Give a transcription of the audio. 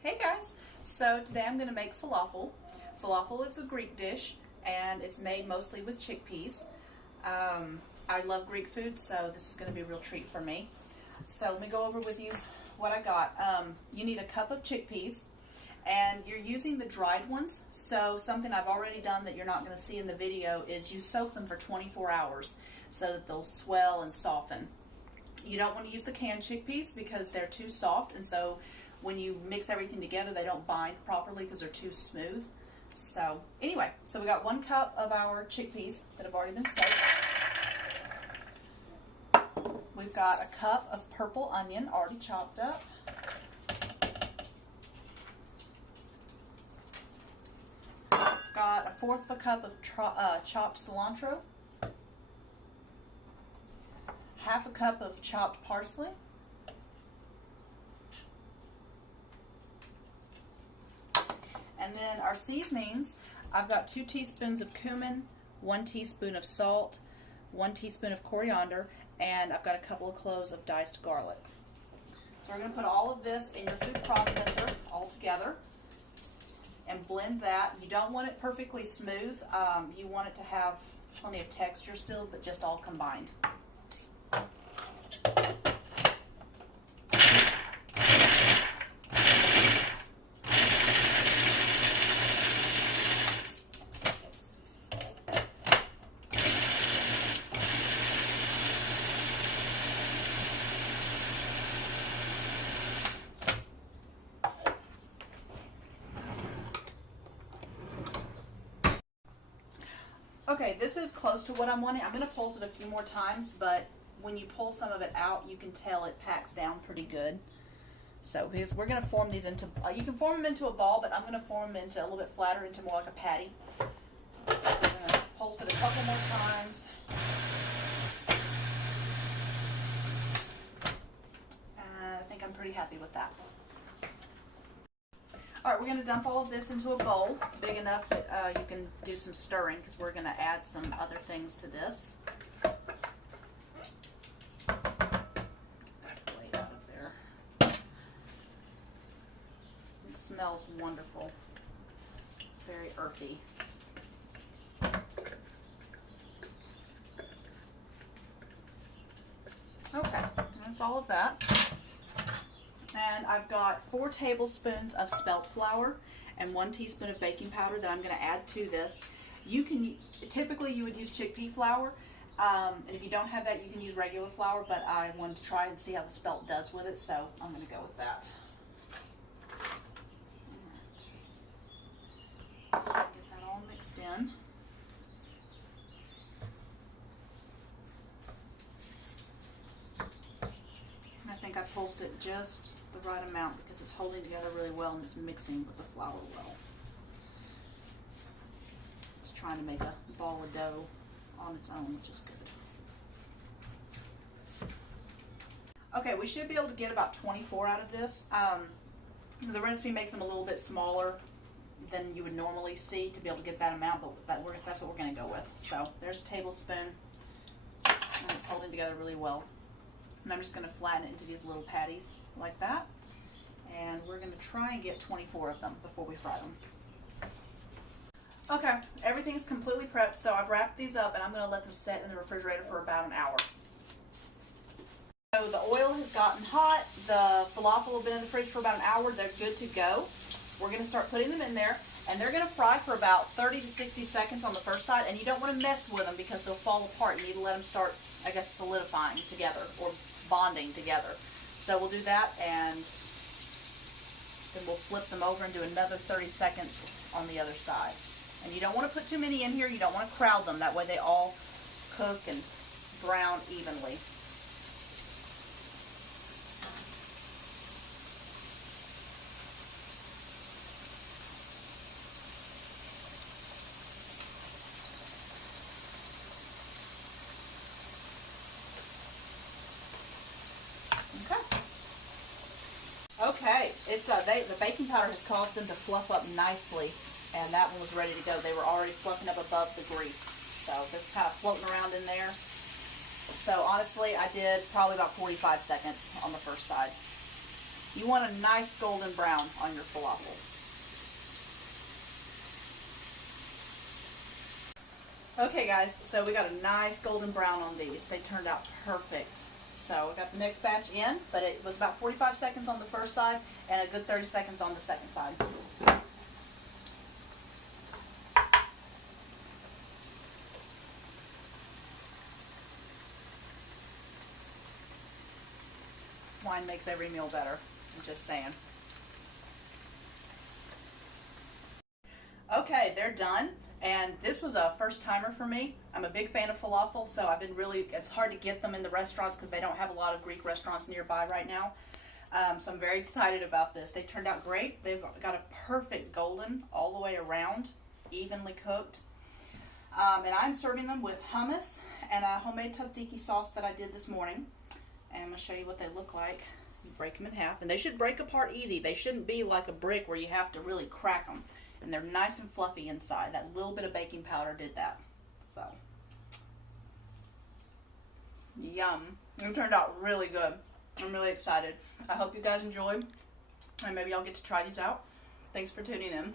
Hey guys, so today I'm going to make falafel. Falafel is a Greek dish and it's made mostly with chickpeas. I love Greek food, so this is going to be a real treat for me. So let me go over with you what I got. You need a cup of chickpeas and you're using the dried ones. So something I've already done that you're not going to see in the video is you soak them for 24 hours so that they'll swell and soften. You don't want to use the canned chickpeas because they're too soft, and so when you mix everything together they don't bind properly because they're too smooth. So anyway, so we got 1 cup of our chickpeas that have already been soaked. We've got a cup of purple onion already chopped up. Got 1/4 of a cup of chopped cilantro. 1/2 a cup of chopped parsley. And then our seasonings, I've got 2 teaspoons of cumin, 1 teaspoon of salt, 1 teaspoon of coriander, and I've got a couple of cloves of diced garlic. So we're going to put all of this in your food processor all together and blend that. You don't want it perfectly smooth. You want it to have plenty of texture still, but just all combined. Okay, this is close to what I'm wanting. I'm going to pulse it a few more times, but when you pull some of it out, you can tell it packs down pretty good. So because we're going to form these into, you can form them into a ball, but I'm going to form them into a little bit flatter, into more like a patty. So we're going to pulse it a couple more times. And I think I'm pretty happy with that. Alright, we're going to dump all of this into a bowl, big enough that you can do some stirring, because we're going to add some other things to this. Get that blade out of there. It smells wonderful. Very earthy. Okay, that's all of that. And I've got 4 tablespoons of spelt flour and 1 teaspoon of baking powder that I'm going to add to this. You can, typically you would use chickpea flour, and if you don't have that you can use regular flour, but I wanted to try and see how the spelt does with it, so I'm going to go with that. Right. Get that all mixed in. I think I pulsed it just the right amount because it's holding together really well and it's mixing with the flour well. It's trying to make a ball of dough on its own, which is good. Okay, we should be able to get about 24 out of this. The recipe makes them a little bit smaller than you would normally see to be able to get that amount, but that's what we're going to go with. So there's a tablespoon, and it's holding together really well. And I'm just going to flatten it into these little patties like that. And we're going to try and get 24 of them before we fry them. Okay, everything's completely prepped, so I've wrapped these up and I'm going to let them sit in the refrigerator for about an hour. So the oil has gotten hot, the falafel have been in the fridge for about an hour, they're good to go. We're going to start putting them in there, and they're going to fry for about 30 to 60 seconds on the first side, and you don't want to mess with them because they'll fall apart. You need to let them start, I guess, solidifying together or bonding together. So we'll do that, and then we'll flip them over and do another 30 seconds on the other side. And you don't want to put too many in here. You don't want to crowd them. That way they all cook and brown evenly. Okay, it's the baking powder has caused them to fluff up nicely, and that one was ready to go. They were already fluffing up above the grease, so they're kind of floating around in there. So honestly, I did probably about 45 seconds on the first side. You want a nice golden brown on your falafel. Okay guys, so we got a nice golden brown on these. They turned out perfect. So we got the next batch in, but it was about 45 seconds on the first side and a good 30 seconds on the second side. Wine makes every meal better. I'm just saying. Okay, they're done. And this was a first timer for me. I'm a big fan of falafel, so I've been it's hard to get them in the restaurants because they don't have a lot of Greek restaurants nearby right now. So I'm very excited about this. They turned out great. They've got a perfect golden all the way around, evenly cooked. And I'm serving them with hummus and a homemade tzatziki sauce that I did this morning. And I'm going to show you what they look like. You break them in half. And they should break apart easy. They shouldn't be like a brick where you have to really crack them. And they're nice and fluffy inside. That little bit of baking powder did that. So, yum. It turned out really good. I'm really excited. I hope you guys enjoyed. And maybe I'll get to try these out. Thanks for tuning in.